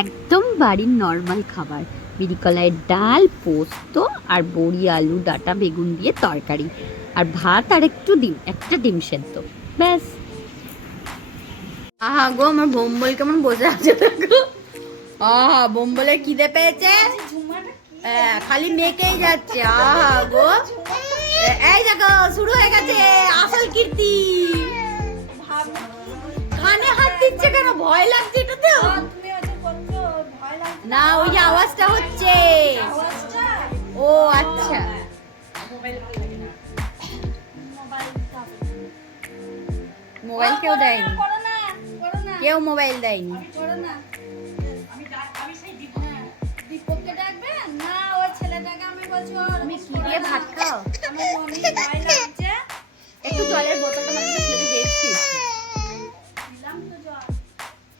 একদম বাড়ির নর্মাল খাবার, বিড়ি কলাইয়ের ডাল, পোস্ত আর বড়ি, আলু, ডাঁটা, বেগুন দিয়ে তরকারি, আর ভাত আর একটু ডিম, একটা ডিম সেদ্ধ, ব্যাস। আহা গো, আমার বোম্বল কেমন বসে আছে দেখো। আহা, বোম্বলে খিদে পেয়েছে, খালি মেকেই যাচ্ছে। আহা গো, এই দেখো শুরু হয়ে গেছে আসল কীর্তি। কানে হাত দিচ্ছে কেন? ভয় লাগছে এটাতে? না, ওই যে আওয়াজটা হচ্ছে। ও আচ্ছা, মোবাইল কেউ দেয়নি, কেউ মোবাইল দেয়নি। ভাত খাও, একটু জলের বোতলটা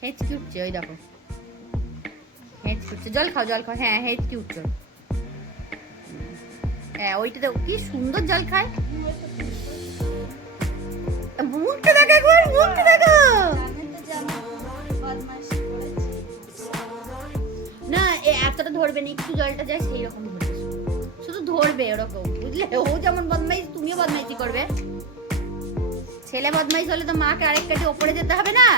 হেঁচকি উঠছে, ওই দেখো হেঁচকি উঠছে। জল খাও, জল খাও। হ্যাঁ, হেঁচকি উঠছে। হ্যাঁ, ওইটা দেখো কি সুন্দর জল খায়। মুখটা দেখো একবার, মুখটা দেখো। না, এতটা ধরবে না, একটু জলটা যায় সেই রকম ধরবে, শুধু ধরবে ওরকম, বুঝলে? ও যেমন বদমাইশ, তুমিও বদমাইশি করবে। ছেলে বদমাইশ হলে তো মাকে আরেক কাছে ওপরে যেতে হবে না?